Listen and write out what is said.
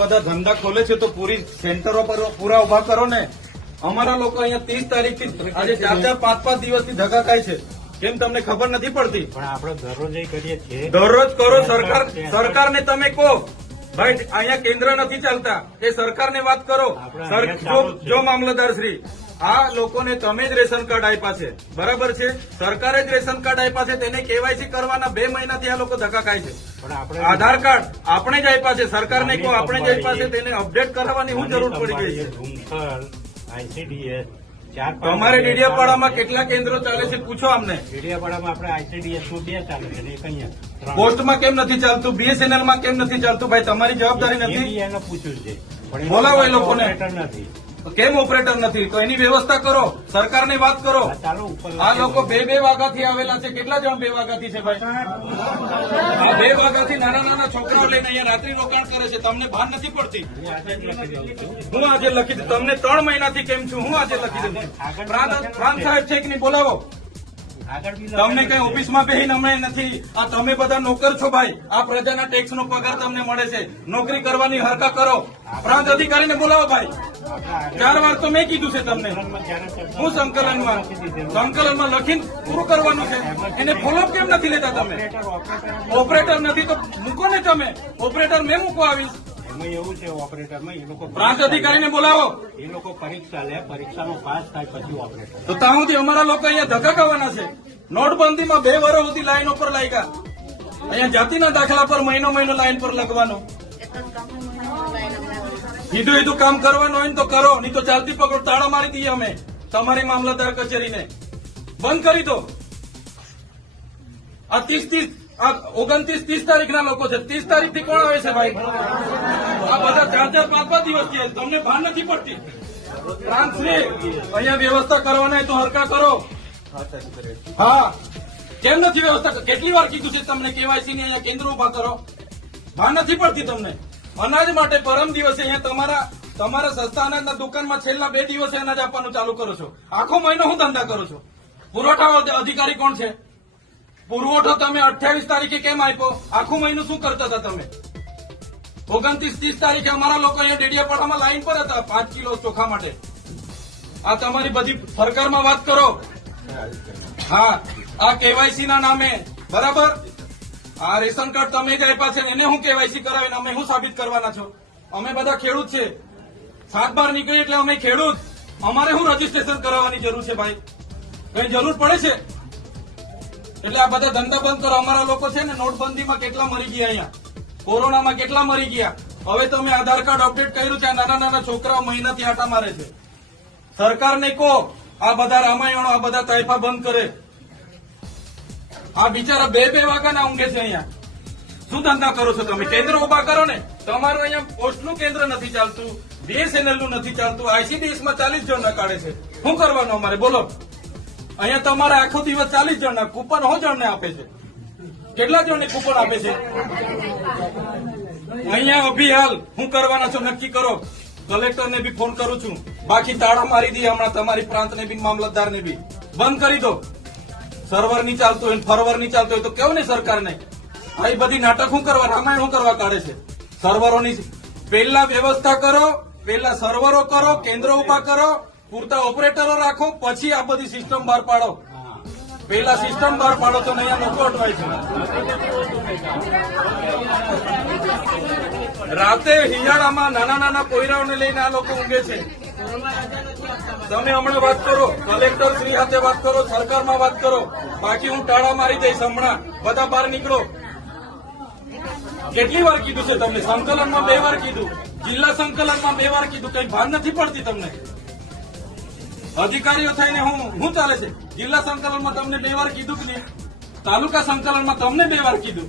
બધા ધંધા ખોલે છે તો પૂરી સેન્ટરો પર પૂરા ઉભા કરો ને. અમારા લોકો અહીંયા 30 તારીખથી આજે 4-5 દિવસથી ધક્કા ખાય છે. કેમ તમને ખબર નથી પડતી? પણ આપણે દરરોજ કરીએ છીએ. દરરોજ કરો. સરકારને તમે કહો ભાઈ અહીંયા કેન્દ્ર નથી ચાલતા, એ સરકારને વાત કરો. જો મામલતદાર શ્રી, આ લોકોને તમે જ રેશન કાર્ડ આપ્યા છે, બરાબર છે? સરકારે જ રેશન કાર્ડ આપ્યા છે, તેને કેવાયસી કરવાના 2 મહિનાથી આ લોકો ધક્કા ખાય છે. આધાર કાર્ડ આપણે જ આપ્યા છે, સરકારને કહો આપણે જ આપ્યા છે, તેને અપડેટ કરાવવાની શું જરૂર પડી ગઈ છે? ICDS તમારે ડેડિયાપાડામાં કેટલા કેન્દ્રો ચાલે છે પૂછો અમને. ડેડિયાપાડામાં આપણે ICDS નું 2 ચાલે છે, એક અહીંયા. પોસ્ટમાં કેમ નથી ચાલતું? BSNL માં કેમ નથી ચાલતું? ભાઈ તમારી જવાબદારી નથી? એને પૂછ્યું છે, બોલાવો એ લોકોને. નથી. કેમ ઓપરેટર નથી? તો એની વ્યવસ્થા કરો, સરકારને વાત કરો. આ લોકો 2 વાગ્યાથી આવેલા છે. કેટલા જણ 2 વાગ્યાથી છે ભાઈ? આ 2 વાગ્યાથી નાના છોકરાઓ લઈને અહીંયા રાત્રિ રોકાણ કરે છે. તમને ભાન નથી પડતી? હું આજે લખી દઉં. તમને 3 મહિનાથી કેમ છું? હું આજે લખી દઉં. પ્રાંત સાહેબ છે કે નહીં? બોલાવો. તમને કઈ ઓફિસમાં બેહીને અમે નથી. આ તમે બધા નોકર છો ભાઈ. આ પ્રજાના ટેક્સનો પગાર તમને મળે છે. નોકરી કરવાની હરકા કરો. પ્રાંત અધિકારીને બોલાવો ભાઈ. 4 વાર તો મેં કીધું છે તમને. હું સંકલનમાં લખીને પૂરું કરવાનું છે. એને ફોલોઅપ કેમ નથી લેતા તમે? ઓપરેટર નથી તો મૂકો ને તમે. ઓપરેટર મેં મૂકો આવીશ. એવું છે ઓપરેટરમાં એ લોકો પ્રાંત અધિકારીને બોલાવો. એ લોકો પરીક્ષા લે, પરીક્ષાનો પાસ થાય પછી ઓપરેટર. તો ત્યાં સુધી અમારા લોકો અહીંયા ધક્કા ખાવાના છે. નોટબંધીમાં 2 વર્ષ સુધી લાઈનો પર લાગ્યા. અહીંયા જાતિના દાખલા પર મહિનો લાઈન પર લગવાનો. સીધું કામ કરવાનું હોય ને તો કરો, નહીં તો ચાલતી પકડો. તાળા મારી દઈએ અમે તમારી મામલતદાર કચેરીને. બંધ કરી દો. આ 29-30 તારીખના લોકો છે. 30 તારીખથી કોણ આવે છે ભાઈ? આ બધા 4-5 દિવસ થયા. તમને ભાન નથી પડતી? પ્રાંતશ્રી, અહીંયા વ્યવસ્થા કરવાના હોય તો હરકા કરો. હા, કેમ નથી વ્યવસ્થા? કેટલી વાર કીધું છે તમને કેવાયસી ની અહીંયા કેન્દ્ર ઉભા કરો? ભાન નથી પડતી તમને? અનાજ માટે પરમ દિવસે અહીંયા તમારા સસ્તા અનાજના દુકાનમાં છેલ્લા 2 દિવસે અનાજ આપવાનું ચાલુ કરો છો. આખો મહિનો હું ધંધા કરો છો? પુરવઠા અધિકારી કોણ છે? પુરવઠો તમે 28 તારીખે કેમ આપ્યો? આખું મહિનું શું કરતા હતા તમે? 29-30 તારીખે અમારા લોકો અહીંયા ડેડિયાપાડામાં લાઈન પર હતા 5 કિલો ચોખા માટે. આ તમારી બધી સરકારમાં વાત કરો. હા, આ કેવાયસી ના નામે, બરાબર? આ રેશન કાર્ડ તમે જ આપ્યા છે, એને હું કેવાયસી કરાવીને અમે શું સાબિત કરવાના છો? અમે બધા ખેડૂત છે. 7-12 નીકળી એટલે અમે ખેડૂત. અમારે શું રજીસ્ટ્રેશન કરાવવાની જરૂર છે ભાઈ? કઈ જરૂર પડે છે? એટલે આ બધા ધંધા બંધ કરો. અમારા લોકો છે ને નોટબંધીમાં કેટલા મરી ગયા, અહીંયા કોરોનામાં કેટલા મરી ગયા. હવે તમે આધાર કાર્ડ અપડેટ કર્યું છે. નાના છોકરાઓ મહિનાથી આટા મારે છે. સરકારને કહો આ બધા રામાયણો, આ બધા તાઇફા બંધ કરે. આ બિચારા 2 વાગ્યાના ઊંઘે છે અહીંયા. શું ધંધા કરો છો તમે? કેન્દ્ર ઉભા કરો ને. તમારું અહીંયા પોસ્ટનું કેન્દ્ર નથી ચાલતું, BSNL નું નથી ચાલતું, ICDS માં 40 જણ નકાળે છે. શું કરવાનું અમારે? બોલો. અહીંયા તમારા આખો દિવસ 40 જણના કૂપન હો જણને આપે છે. કેટલા જણને કૂપન આપે છે? અહીંયા અભિહાલ શું કરવાના છો નક્કી કરો. કલેક્ટરને બી ફોન કરું છું. બાકી તાળા મારી દઈએ હમણાં તમારી પ્રાંતને બી, મામલતદારને બી. બંધ કરી દો. સર્વર નહીં ચાલતું હોય, ફરવર નહીં ચાલતું હોય તો કેવું ને સરકારને? આ બધી નાટક શું કરવા, રામાયણ શું કરવા કાઢે છે? સર્વરોની પહેલા વ્યવસ્થા કરો, પહેલા સર્વરો કરો, કેન્દ્ર ઉભા કરો, પૂરતા ઓપરેટરો રાખો, પછી આ બધી સિસ્ટમ બહાર પાડો. પહેલા સિસ્ટમ બહાર પાડો તો નહીં લોકો અટવાય છે. રાતે હિયાળામાં નાના પોયરાઓને લઈને આ લોકો ઊંઘે છે. તમે હમણાં વાત કરો, કલેક્ટર શ્રી સાથે વાત કરો, સરકારમાં વાત કરો. બાકી હું ટાળા મારી દઈશ હમણાં. બધા બહાર નીકળો. કેટલી વાર કીધું છે તમને? સંકલનમાં 2 વાર કીધું, જિલ્લા સંકલનમાં 2 વાર કીધું. કઈ ભાન નથી પડતી તમને? અધિકારીઓ થઈને હું ચાલે છે? જિલ્લા સંકલનમાં તમને 2 વાર કીધું કે નહીં? તાલુકા સંકલનમાં તમને 2 વાર કીધું.